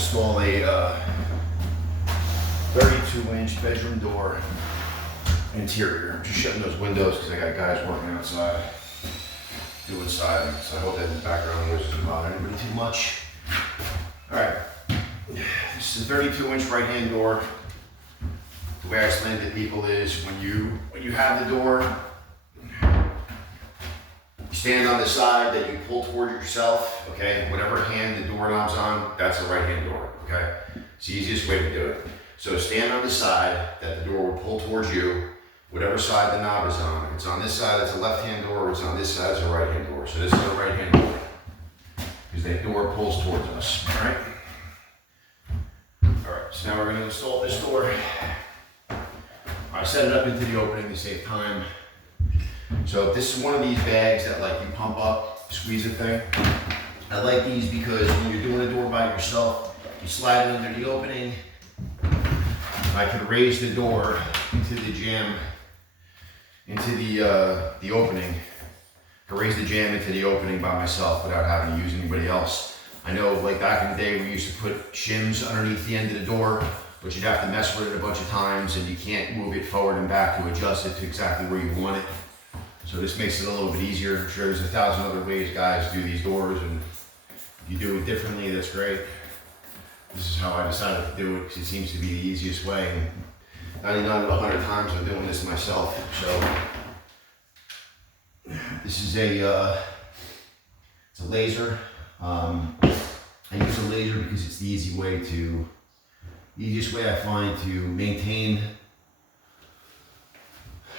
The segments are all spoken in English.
install a 32-inch bedroom door interior. I'm just shutting those windows because I got guys working outside doing siding, so I hope that the background noise doesn't bother anybody too much. All right, this is a 32-inch right-hand door. The way I explain it to people is when you have the door, you stand on the side that you pull toward yourself, okay? Whatever hand the doorknob's on, that's a right-hand door, okay? It's the easiest way to do it. So stand on the side that the door will pull towards you, whatever side the knob is on. If it's on this side, it's a left-hand door. If it's on this side, it's a right-hand door. So this is a right-hand door, because that door pulls towards us, all right? All right, so now we're gonna install this door. I set it up into the opening to save time. So this is one of these bags that like you pump up, squeeze a thing. I like these because when you're doing a door by yourself, you slide it under the opening. I can raise the door into the jamb, into the opening. I can raise the jamb into the opening by myself without having to use anybody else. I know like back in the day we used to put shims underneath the end of the door, but you'd have to mess with it a bunch of times and you can't move it forward and back to adjust it to exactly where you want it. So this makes it a little bit easier. I'm sure there's 1,000 other ways guys do these doors, and if you do it differently, that's great. This is how I decided to do it because it seems to be the easiest way. And 99 out of 100 times I'm doing this myself. So this is it's a laser. I use a laser because it's the easiest way I find to maintain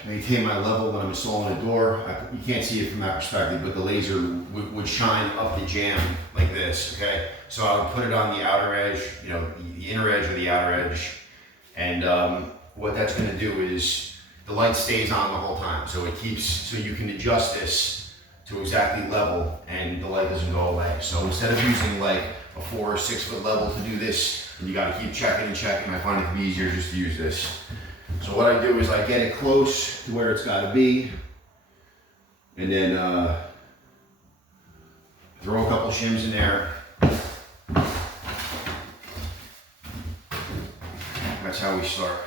my level when I'm installing a door. You can't see it from that perspective, but the laser would shine up the jamb like this, okay? So I would put it on the outer edge, you know, the inner edge or the outer edge. And what that's gonna do is the light stays on the whole time. So you can adjust this to exactly level and the light doesn't go away. So instead of using like a 4 or 6 foot level to do this, and you gotta keep checking and checking, I find it to be easier just to use this. So what I do is I get it close to where it's got to be, and then throw a couple shims in there. That's how we start.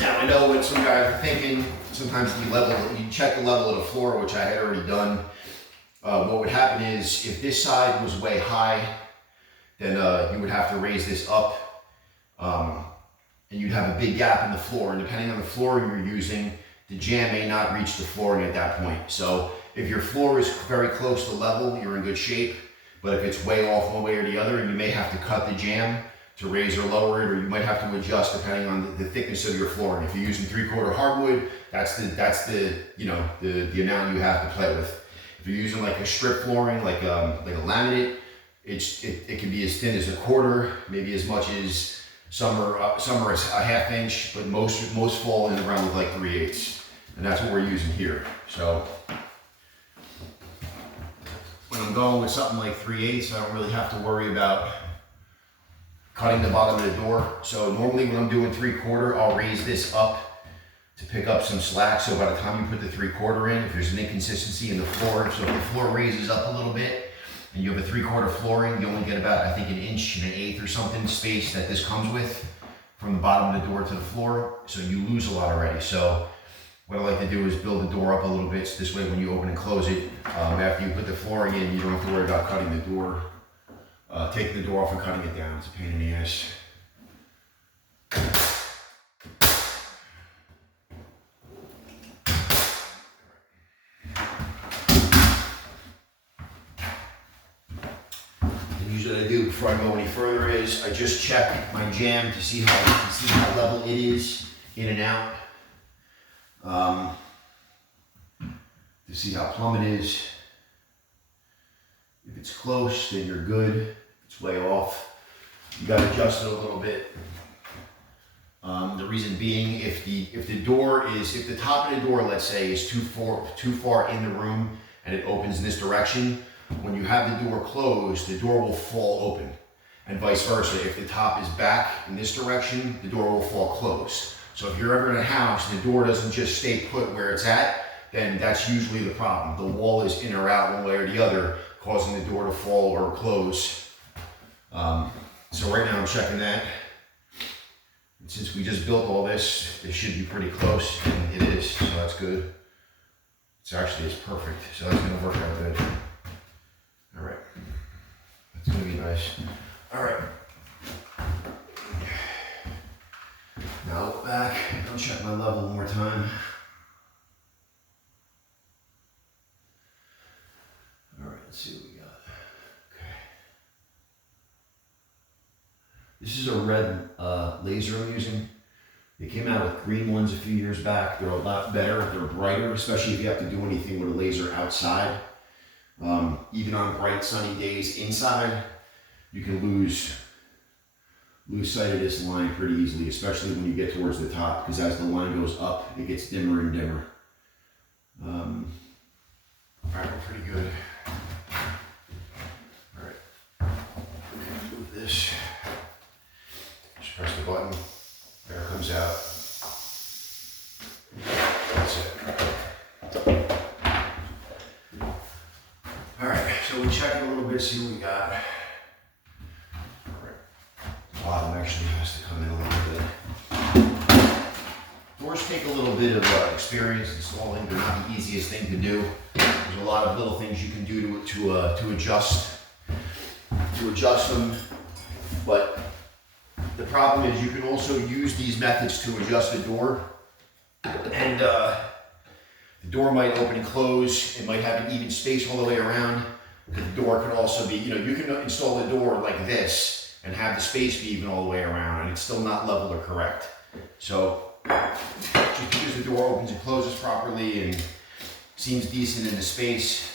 Now I know what some guys are thinking. Sometimes you check the level of the floor, which I had already done. What would happen is if this side was way high, then you would have to raise this up. And you'd have a big gap in the floor, and depending on the flooring you're using, the jamb may not reach the flooring at that point. So if your floor is very close to level, you're in good shape, but if it's way off one way or the other, you may have to cut the jamb to raise or lower it, or you might have to adjust depending on the thickness of your flooring. If you're using 3/4 hardwood, that's the amount you have to play with. If you're using like a strip flooring, like a laminate, it can be as thin as 1/4, maybe as much as some are a 1/2 inch, but most fall in around with like 3/8, and that's what we're using here. So when I'm going with something like 3/8, I don't really have to worry about cutting the bottom of the door. So normally when I'm doing 3/4, I'll raise this up to pick up some slack. So by the time you put the 3/4 in, if there's an inconsistency in the floor, so if the floor raises up a little bit, and you have a 3/4 flooring, you only get about, I think, 1 inch and 1/8 or something space that this comes with from the bottom of the door to the floor. So you lose a lot already. So what I like to do is build the door up a little bit. So this way when you open and close it, after you put the flooring in, you don't have to worry about cutting the door, taking the door off and cutting it down. It's a pain in the ass. What I do before I go any further is I just check my jamb to see how level it is in and out, to see how plumb it is. If it's close, then you're good. If it's way off, you got to adjust it a little bit. The reason being, if the top of the door, let's say, is too far in the room and it opens in this direction, when you have the door closed, the door will fall open, and vice versa. If the top is back in this direction, the door will fall closed. So if you're ever in a house and the door doesn't just stay put where it's at, then that's usually the problem. The wall is in or out one way or the other, causing the door to fall or close So right now I'm checking that. And since we just built all this, it should be pretty close, and it is, so that's good. It's perfect, so that's gonna work out good. All right, that's gonna be nice. All right. Now look back, I'll check my level one more time. All right, let's see what we got. Okay. This is a red laser I'm using. They came out with green ones a few years back. They're a lot better, they're brighter, especially if you have to do anything with a laser outside. Even on bright sunny days inside, you can lose sight of this line pretty easily, especially when you get towards the top, because as the line goes up, it gets dimmer and dimmer. All right, we're pretty good. All right, move this. Just press the button. There it comes out. That's it. All right, so we check it a little bit, see what we got. All right, bottom actually has to come in a little bit. Doors take a little bit of experience installing. They're not the easiest thing to do. There's a lot of little things you can do to adjust them, but the problem is you can also use these methods to adjust the door, and the door might open and close. It might have an even space all the way around. The door can also be, you can install a door like this and have the space be even all the way around, and it's still not level or correct. So just because the door opens and closes properly and seems decent in the space,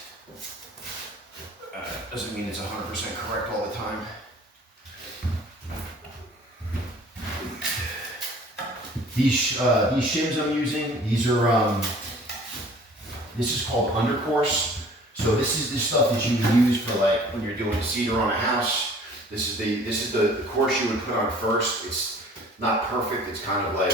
doesn't mean it's 100% correct all the time. These shims I'm using, these are, this is called undercourse. So this is the stuff that you would use for like when you're doing cedar on a house. This is the course you would put on first. It's not perfect. It's kind of like,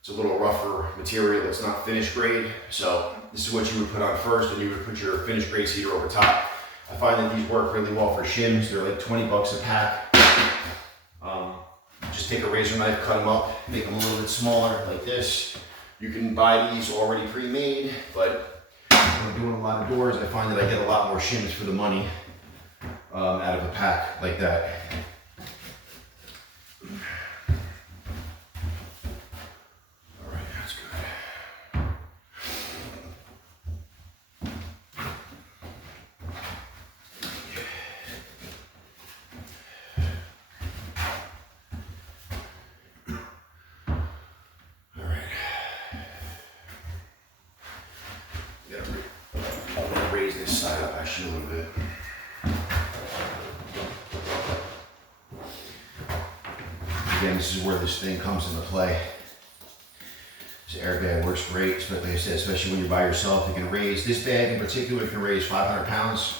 it's a little rougher material. It's not finished grade. So this is what you would put on first, and you would put your finished grade cedar over top. I find that these work really well for shims. They're like 20 bucks a pack. Just take a razor knife, cut them up, make them a little bit smaller like this. You can buy these already pre-made, but when I'm doing a lot of doors, I find that I get a lot more shims for the money out of a pack like that. All right, that's good. I'm gonna raise this side up actually a little bit. Again, this is where this thing comes into play. This airbag works great, but like I said, especially when you're by yourself. It can raise, this bag in particular can raise 500 pounds,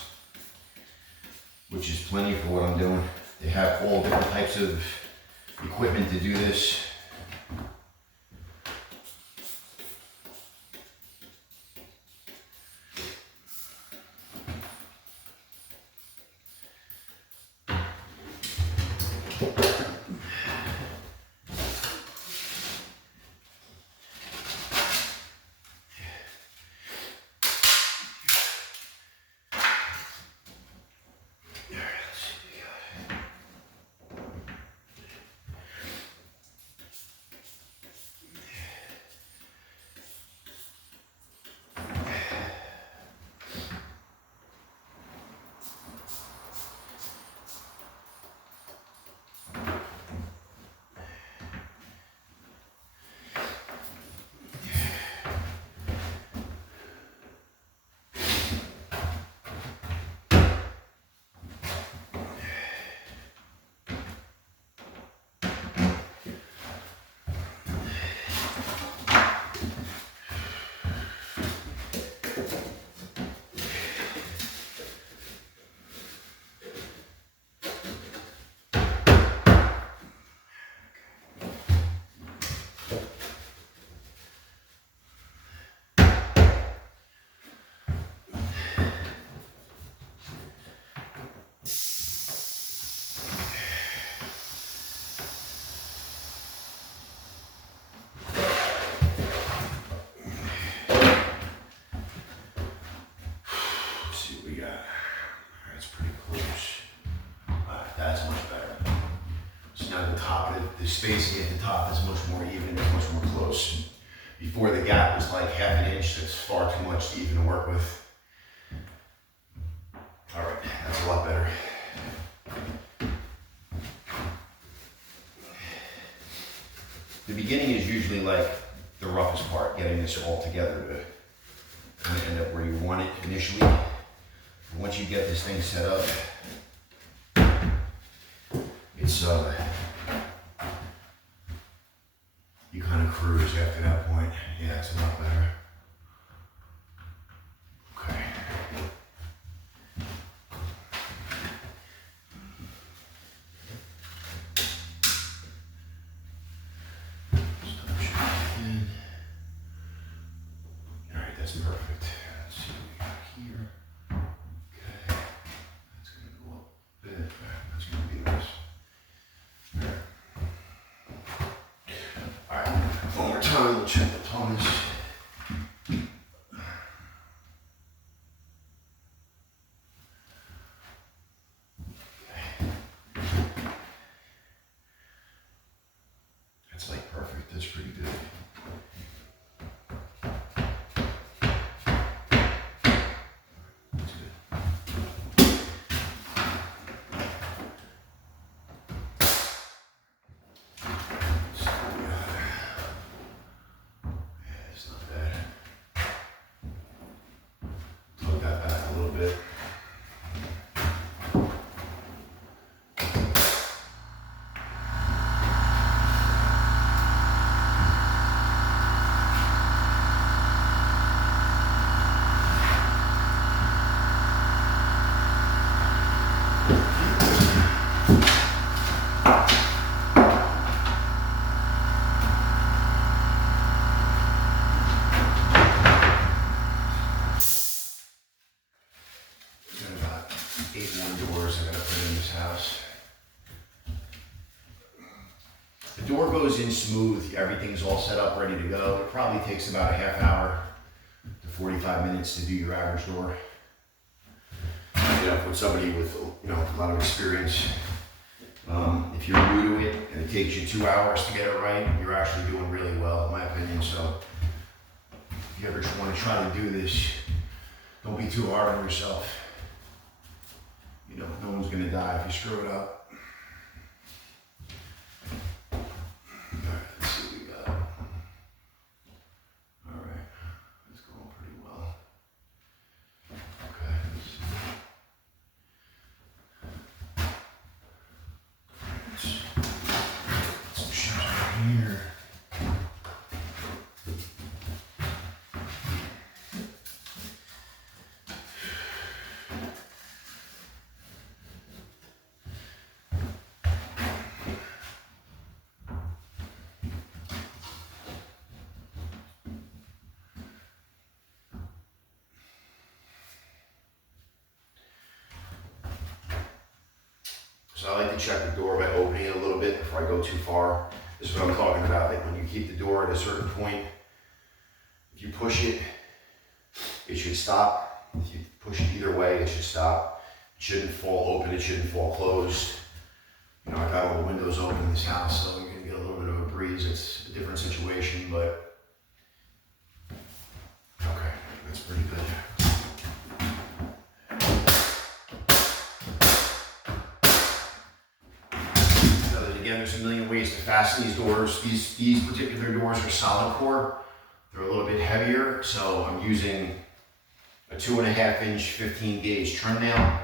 which is plenty for what I'm doing. They have all different types of equipment to do this. the spacing at the top is much more even, it's much more close. Before the gap was like half an inch, that's far too much to even work with. All right, that's a lot better. The beginning is usually like the roughest part, getting this all together to end up where you want it initially. And once you get this thing set up, it's you kind of cruise after that point. Yeah, it's a lot better. Okay. All right, that's perfect. Let's see what we got here. Okay, that's gonna go up a bit. That's gonna be nice. All right, one more time, we'll check the tonus. That's like perfect, that's pretty good. That's good. Yeah, it's not bad. Plug that back a little bit. Got about 8 more doors I gotta put in this house. The door goes in smooth, everything's all set up, ready to go. It probably takes about a half hour to 45 minutes to do your average door. You know, with somebody with a lot of experience. If you're new to it and it takes you 2 hours to get it right, you're actually doing really well, in my opinion. So if you ever want to try to do this, don't be too hard on yourself. You know, no one's gonna die if you screw it up. Alright, let's see what we got. Alright, that's going pretty well. Okay, let's see. Let's some shoes right here. So I like to check the door by opening it a little bit before I go too far. This is what I'm talking about, like when you keep the door at a certain point, if you push it, it should stop. If you push it either way, it should stop. It shouldn't fall open, it shouldn't fall closed. You know, I got all the windows open in this house, so you're gonna get a little bit of a breeze. It's a different situation, but okay, that's pretty good. Again, there's a million ways to fasten these doors. These particular doors are solid core. They're a little bit heavier, so I'm using a 2.5 inch 15 gauge trim nail.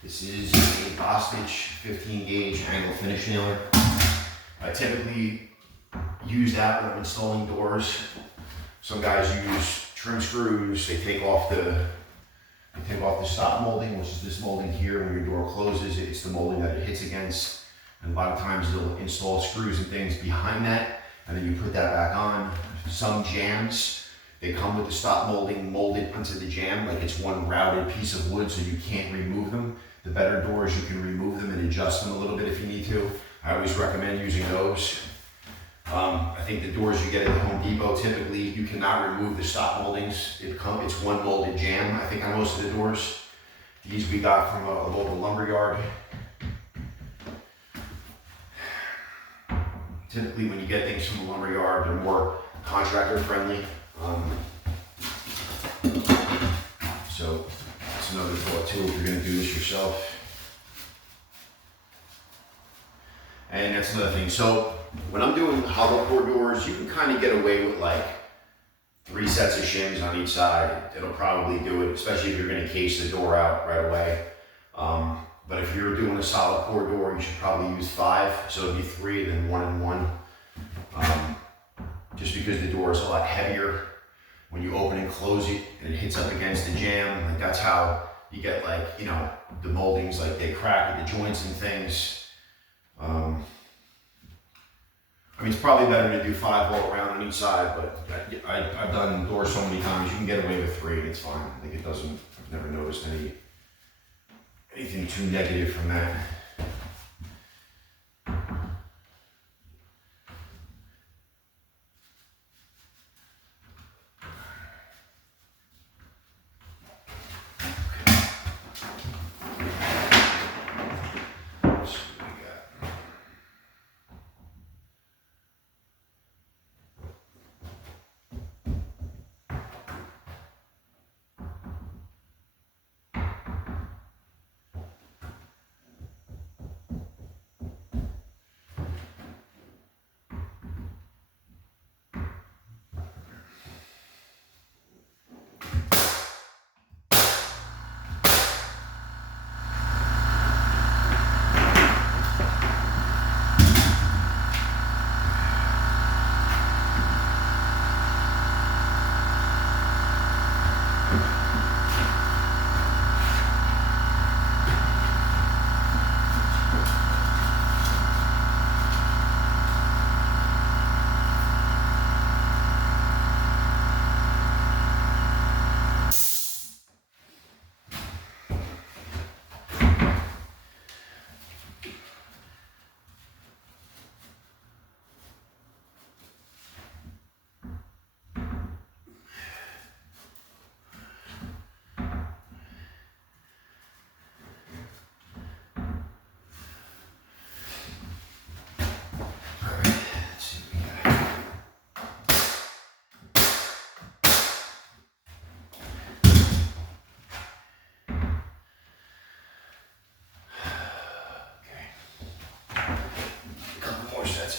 This is a Bostitch 15 gauge angle finish nailer. I typically use that when I'm installing doors. Some guys use trim screws. They take off the stop molding, which is this molding here. When your door closes, it's the molding that it hits against. And a lot of times they'll install screws and things behind that, and then you put that back on. Some jams, they come with the stop molding molded onto the jam, like it's one routed piece of wood, so you can't remove them. The better doors, you can remove them and adjust them a little bit if you need to. I always recommend using those. I think the doors you get at the Home Depot, typically you cannot remove the stop moldings. It's one molded jam, I think, on most of the doors. These we got from a local lumber yard. typically when you get things from the lumber yard, they're more contractor friendly. So that's another thought too, if you're gonna do this yourself. And that's another thing. So when I'm doing hollow core doors, you can kind of get away with like 3 sets of shims on each side. It'll probably do it, especially if you're gonna case the door out right away. But if you're doing a solid core door, you should probably use 5. So it'd be 3 and then 1 and 1. Just because the door is a lot heavier. When you open and close it and it hits up against the jamb, like that's how you get like, you know, the moldings, like they crack at the joints and things. I mean, it's probably better to do 5 all around on each side, but I've done doors so many times, you can get away with 3 and it's fine. Like it doesn't, I've never noticed anything too negative from that.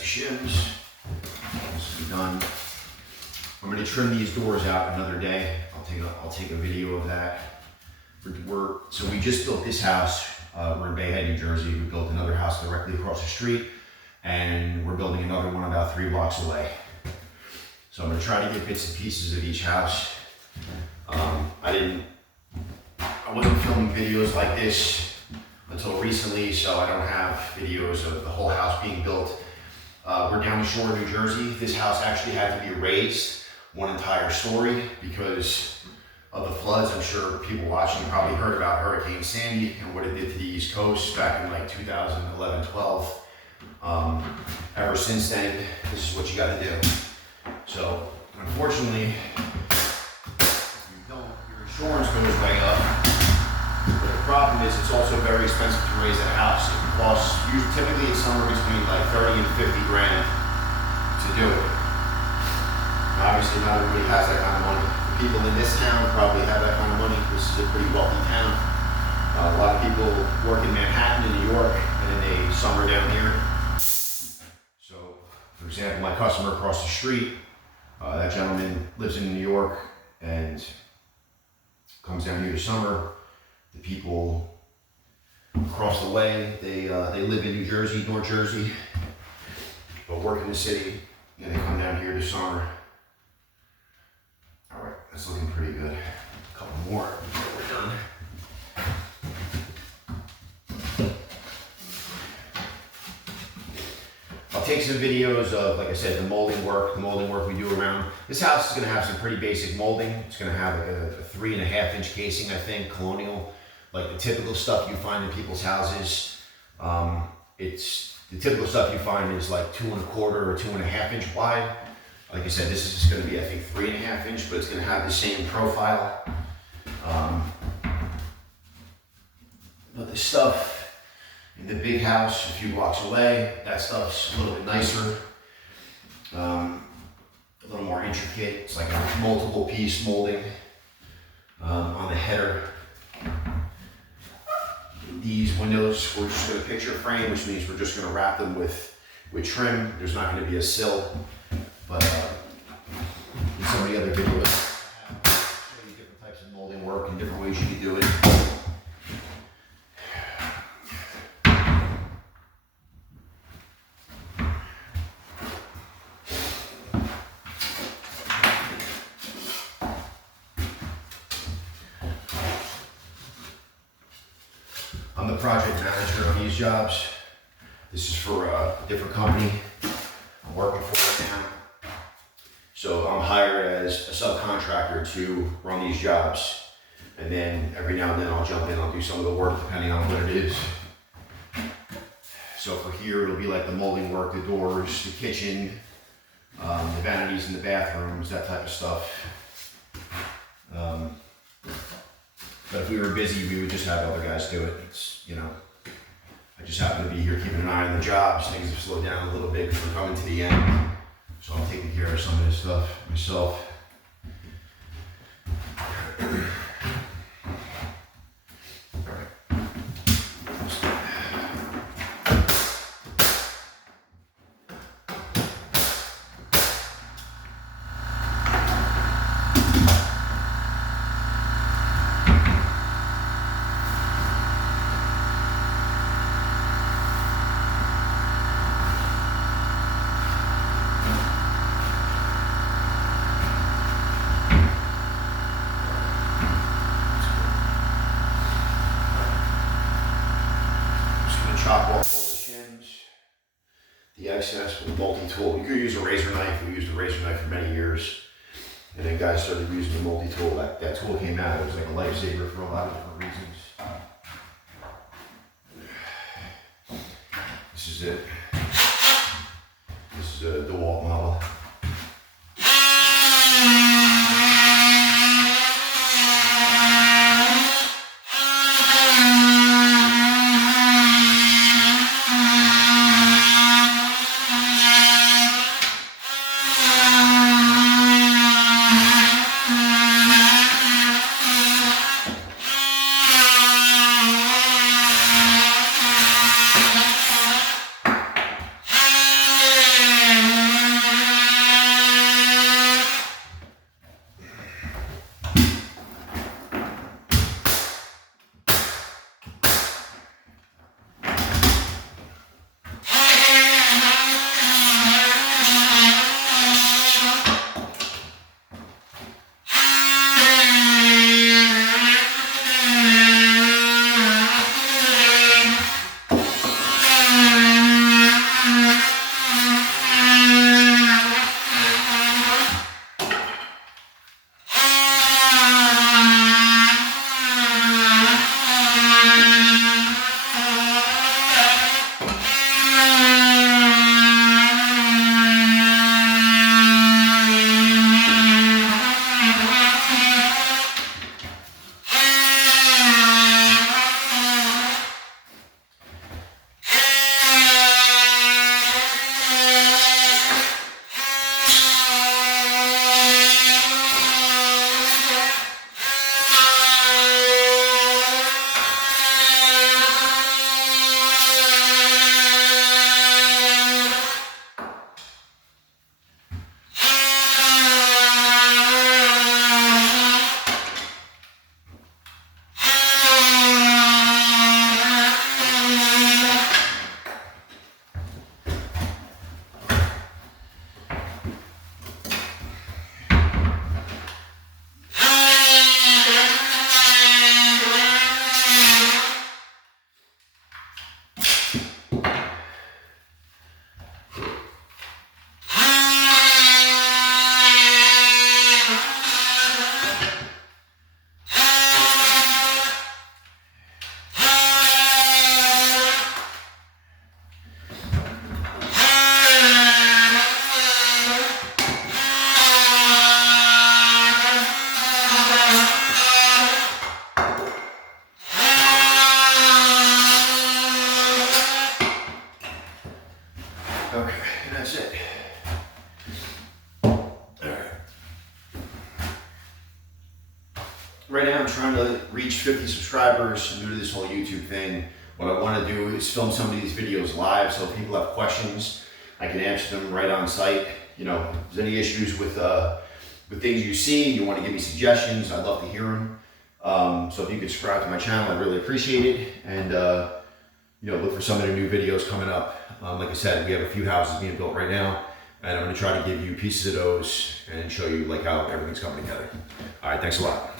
Shims. This will be done. I'm going to trim these doors out another day. I'll take a video of that. So we just built this house. We're in Bay Head, New Jersey. We built another house directly across the street, and we're building another one about 3 blocks away. So I'm going to try to get bits and pieces of each house. I wasn't filming videos like this until recently, so I don't have videos of the whole house being built. We're down the shore of New Jersey. This house actually had to be raised 1 entire story because of the floods. I'm sure people watching probably heard about Hurricane Sandy and what it did to the East Coast back in like 2011, 12. Ever since then, this is what you gotta do. So, unfortunately, if you don't, your insurance goes way up. But the problem is it's also very expensive to raise a house. It costs, typically it's somewhere between like 30 and 50 grand to do it. Obviously not everybody has that kind of money. The people in this town probably have that kind of money. This is a pretty wealthy town. A lot of people work in Manhattan and New York, and then they summer down here. So, for example, my customer across the street, that gentleman lives in New York and comes down here to summer. The people across the way, they live in New Jersey, North Jersey, but work in the city, and they come down here to summer. All right, that's looking pretty good. A couple more before we're done. I'll take some videos of, like I said, the molding work we do around. This house is gonna have some pretty basic molding. It's gonna have a 3.5 inch casing, I think, colonial, like the typical stuff you find in people's houses. The typical stuff you find is like 2.25 or 2.5 inch wide. Like I said, this is just gonna be, I think, 3.5 inch, but it's gonna have the same profile. But the stuff in the big house a few blocks away, that stuff's a little bit nicer. A little more intricate. It's like a multiple piece molding on the header. These windows, we're just going to picture frame, which means we're just going to wrap them with trim. There's not going to be a sill, but in some of the other videos, I'll show you different types of molding work and different ways you can do it. I'm the project manager on these jobs. This is for a different company I'm working for right now. So I'm hired as a subcontractor to run these jobs. And then every now and then I'll jump in, I'll do some of the work depending on what it is. So for here, it'll be like the molding work, the doors, the kitchen, the vanities in the bathrooms, that type of stuff. But if we were busy, we would just have other guys do it. It's, you know, I just happen to be here keeping an eye on the jobs. Things have slowed down a little bit because we're coming to the end. So I'm taking care of some of this stuff myself. Chop off all the shims, the excess with a multi-tool. You could use a razor knife. We used a razor knife for many years. And then guys started using the multi-tool. That tool came out. It was like a lifesaver for a lot of different reasons. This is it. This is a DeWalt model. right now I'm trying to reach 50 subscribers. I'm new to this whole YouTube thing. What I want to do is film some of these videos live, so if people have questions, I can answer them right on site. You know, if there's any issues with things you see, you want to give me suggestions, I'd love to hear them. So if you could subscribe to my channel, I'd really appreciate it. And you know, look for some of the new videos coming up. Like I said, we have a few houses being built right now, and I'm going to try to give you pieces of those and show you like how everything's coming together. All right, thanks a lot.